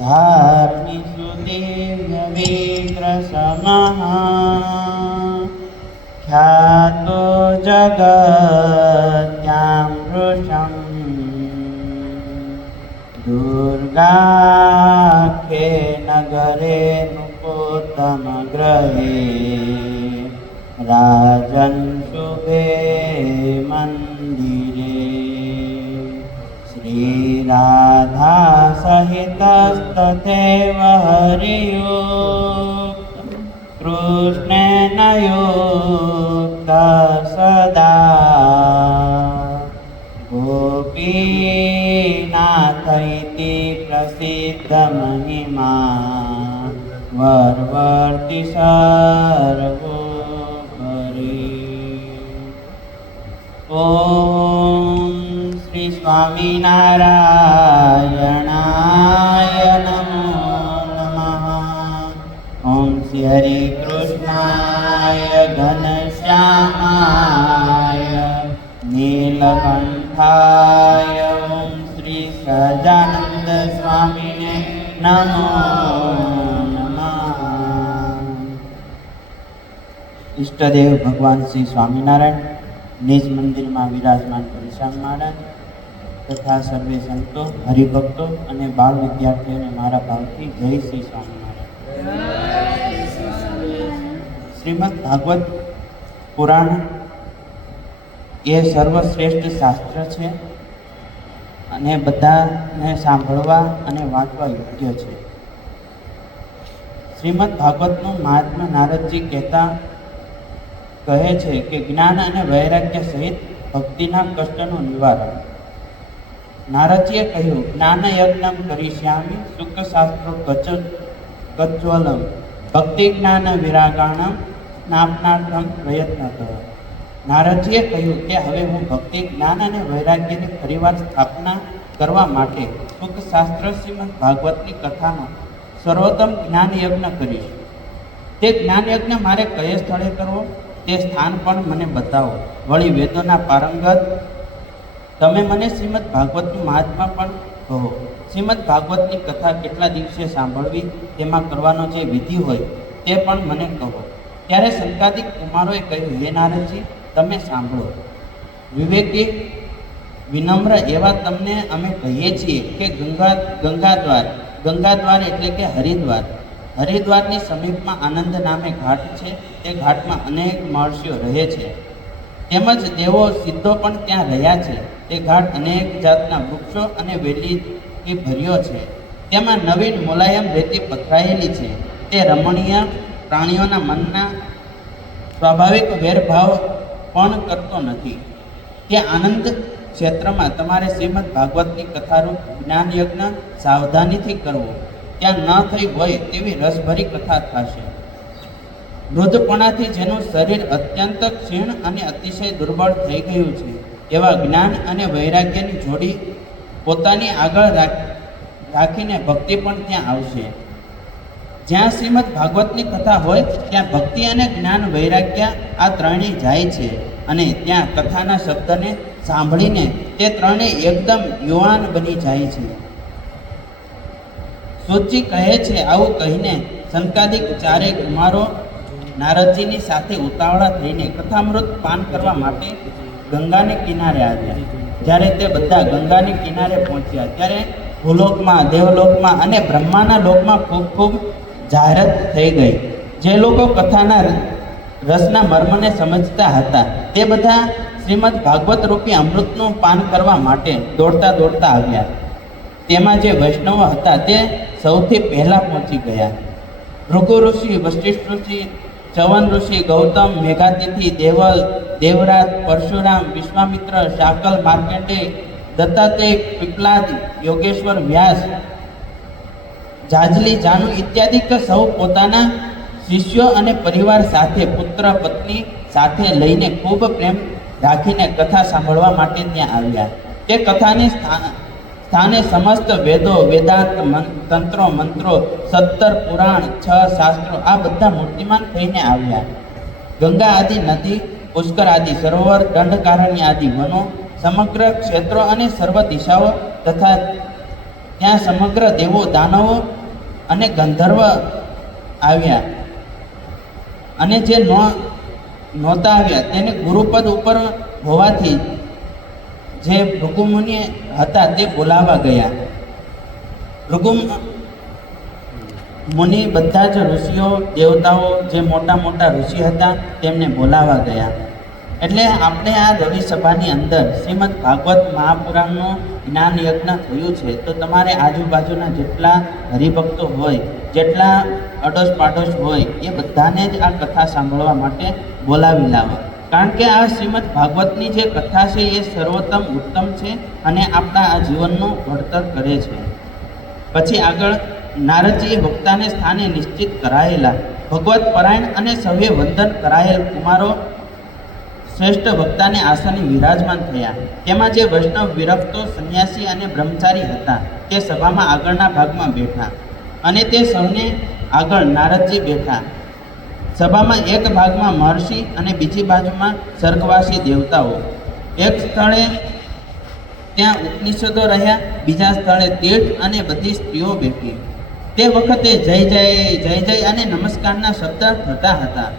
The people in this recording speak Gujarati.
धार्मिषु दिव्यविग्रहसमः ख्यातो जगत्यां वृषम् दुर्गाख्ये नगरे नृपोत्तमगृहे राजन् शुभे मन्दिरे श्रीराधा सहितस्तथैव हरियो कृष्णेन युक्तः सदा गोपीनाथ इति प्रसिद्धमहिमा वर्वर्ति सर्वोपरि। ॐ श्री स्वामिनारायणाय नमो नमः। ॐ श्री हरिकृष्णाय घनश्यामाय नीलकण्ठाय ॐ श्री सहजानंद स्वामिने नमो नमः। इष्टदेव भगवान श्री स्वामिनारायण निज मंदिर में विराजमान परिश्राम महाराज तथा सर्वे संतो हरिभक्तो અને બાળ વિદ્યાર્થીઓને મારા ભાવથી જય શ્રી સ્વામિનારાયણ। શ્રીમદ ભાગવત પુરાણ એ સર્વશ્રેષ્ઠ શાસ્ત્ર છે અને બધાને સાંભળવા અને વાંચવા યોગ્ય છે। શ્રીમદ ભાગવતનું મહાત્મા નારદજી કહેતા કહે છે કે જ્ઞાન અને વૈરાગ્ય સહિત ભક્તિના કષ્ટનું નિવારણ। નારદજીએ કહ્યું, જ્ઞાન યજ્ઞમ કરીશ્યામિ સુખ શાસ્ત્રો કચ્છવલમ ભક્તિ જ્ઞાન વિરાગાણમ સ્નાપનાર્થમ પ્રયત્નતઃ। નારદજીએ કહ્યું કે હવે હું ભક્તિ જ્ઞાન અને વૈરાગ્યની ફરીવાર સ્થાપના કરવા માટે સુખ શાસ્ત્ર શ્રીમદ ભાગવતની કથાનો સર્વોત્તમ જ્ઞાન યજ્ઞ કરીશ। તે જ્ઞાન યજ્ઞ મારે કયે સ્થળે કરવો તે સ્થાન પણ મને બતાવો। વળી વેદોના પારંગત તમે મને શ્રીમદ ભાગવતનું મહાત્મા પણ કહો। શ્રીમદ ભાગવતની કથા કેટલા દિવસે સાંભળવી તેમાં કરવાનો જે વિધિ હોય તે પણ મને કહો। ત્યારે સંકાદિક કુમારોએ કહ્યું, હે નારદજી, તમે સાંભળો। વિવેકી વિનમ્ર એવા તમને અમે કહીએ છીએ કે ગંગાદ્વાર એટલે કે હરિદ્વારની સમીપમાં આનંદ નામે ઘાટ છે। તે ઘાટમાં અનેક મહર્ષિઓ રહે છે, તેમજ દેવો સિદ્ધો પણ ત્યાં રહ્યા છે। તે ઘાટ અનેક જાતના વૃક્ષો અને વેલીથી ભર્યો છે। તેમાં નવીન મુલાયમ રેતી પથરાયેલી છે। તે રમણીય પ્રાણીઓના મનના સ્વાભાવિક વેરભાવ પણ કરતો નથી। તે આનંદ ક્ષેત્રમાં તમારે શ્રીમદ ભાગવતની કથારૂપ જ્ઞાન યજ્ઞ સાવધાનીથી કરવો। ત્યાં ન થઈ હોય તેવી રસભરી કથા થશે। વૃદ્ધપણાથી જેનું શરીર અત્યંત ક્ષીણ અને અતિશય દુર્બળ થઈ ગયું છે એવા જ્ઞાન અને વૈરાગ્યની જોડી પોતાની આગળ રાખીને ભક્તિ પણ ત્યાં આવશે। જ્યાં શ્રીમદ ભાગવતની કથા હોય ત્યાં ભક્તિ અને જ્ઞાન વૈરાગ્ય આ ત્રણેય જાય છે અને ત્યાં કથાના શબ્દને સાંભળીને તે ત્રણેય એકદમ યુવાન બની જાય છે। સુતજી કહે છે, આવું કહીને સંકાદિક ચારે કુમારો નારદજીની સાથે ઉતાવળા થઈને કથામૃત પાન કરવા માટે ગંગાને કિનારે આવ્યા। જ્યારે તે બધા ગંગાને કિનારે પહોંચ્યા ત્યારે ભૂલોકમાં, દેવલોકમાં અને બ્રહ્માના લોકમાં ખૂબ ખૂબ જાહેરાત થઈ ગઈ। જે લોકો કથાના રસના મર્મને સમજતા હતા તે બધા શ્રીમદ ભાગવત રૂપી અમૃતનું પાન કરવા માટે દોડતા દોડતા આવ્યા। તેમાં જે વૈષ્ણવ હતા તે સૌથી પહેલા પહોંચી ગયા। ભૃગુ ઋષિ, વશિષ્ઠ ઋષિ, ચવન ઋષિ, ગૌતમ, મેઘાતિથિ, દેવલ, દેવરાજ, પરશુરામ, વિશ્વામિત્ર, શાકલ, માર્કંડેય, દત્તાત્રેય, પીપલાદ, યોગેશ્વર, વ્યાસ, જાજલી, જાનુ ઇત્યાદિ સૌ પોતાના શિષ્યો અને પરિવાર સાથે, પુત્ર પત્ની સાથે લઈને ખૂબ પ્રેમ રાખીને કથા સાંભળવા માટે ત્યાં આવ્યા। તે કથાને સ્થાને સમસ્ત વેદો, વેદાંત, તંત્રો, મંત્રો, 17 પુરાણ, 6 શાસ્ત્રો આ બધા મૂર્તિમાન થઈને આવ્યા। ગંગા આદિ નદી, પુષ્કર આદિ સરોવર, દંડકારણ્ય આદિ વનો, સમગ્ર ક્ષેત્રો અને સર્વ દિશાઓ તથા ત્યાં સમગ્ર દેવો, દાનવો અને ગંધર્વ આવ્યા, અને જે નહોતા આવ્યા તેને ગુરુપદ ઉપર હોવાથી જે ભૃગુમુનિ હતા તે બોલાવા ગયા. ભૃગુ મુનિ બધા જ ઋષિઓ, દેવતાઓ, જે મોટા મોટા ઋષિ હતા તેમને બોલાવા ગયા. એટલે આપણે આ રવિ સભાની અંદર શ્રીમદ ભાગવત મહાપુરાણનું જ્ઞાન યજ્ઞ થયું છે. તો તમારે આજુબાજુના જેટલા હરિભક્તો હોય, જેટલા અડોશ પાડોશ હોય, એ બધાને જ આ કથા સાંભળવા માટે બોલાવી લાવો. કારણ કે આ શ્રીમદ ભાગવતની જે કથા છે એ સર્વોત્તમ ઉત્તમ છે અને આપણા આ જીવનનું ઘડતર કરે છે. પછી આગળ નારદજીએ વક્તાને સ્થાને નિશ્ચિત કરાયેલા, ભગવત પરાયણ અને સૌએ વંદન કરાયેલ કુમારો શ્રેષ્ઠ વક્તાને આસને વિરાજમાન થયા. તેમાં જે વૈષ્ણવ, વિરક્તો, સંન્યાસી અને બ્રહ્મચારી હતા તે સભામાં આગળના ભાગમાં બેઠા, અને તે સૌને આગળ નારદજી બેઠા. સભામાં એક ભાગમાં મહર્ષિ અને બીજી બાજુમાં સ્વર્ગવાસી દેવતાઓ. એક સ્થળે ત્યાં ઉપનિષદો રહ્યા, બીજા સ્થળે તીર્થ અને બધી સ્ત્રીઓ બેઠી. તે વખતે જય જય જય જય અને નમસ્કારના શબ્દ થતા હતા.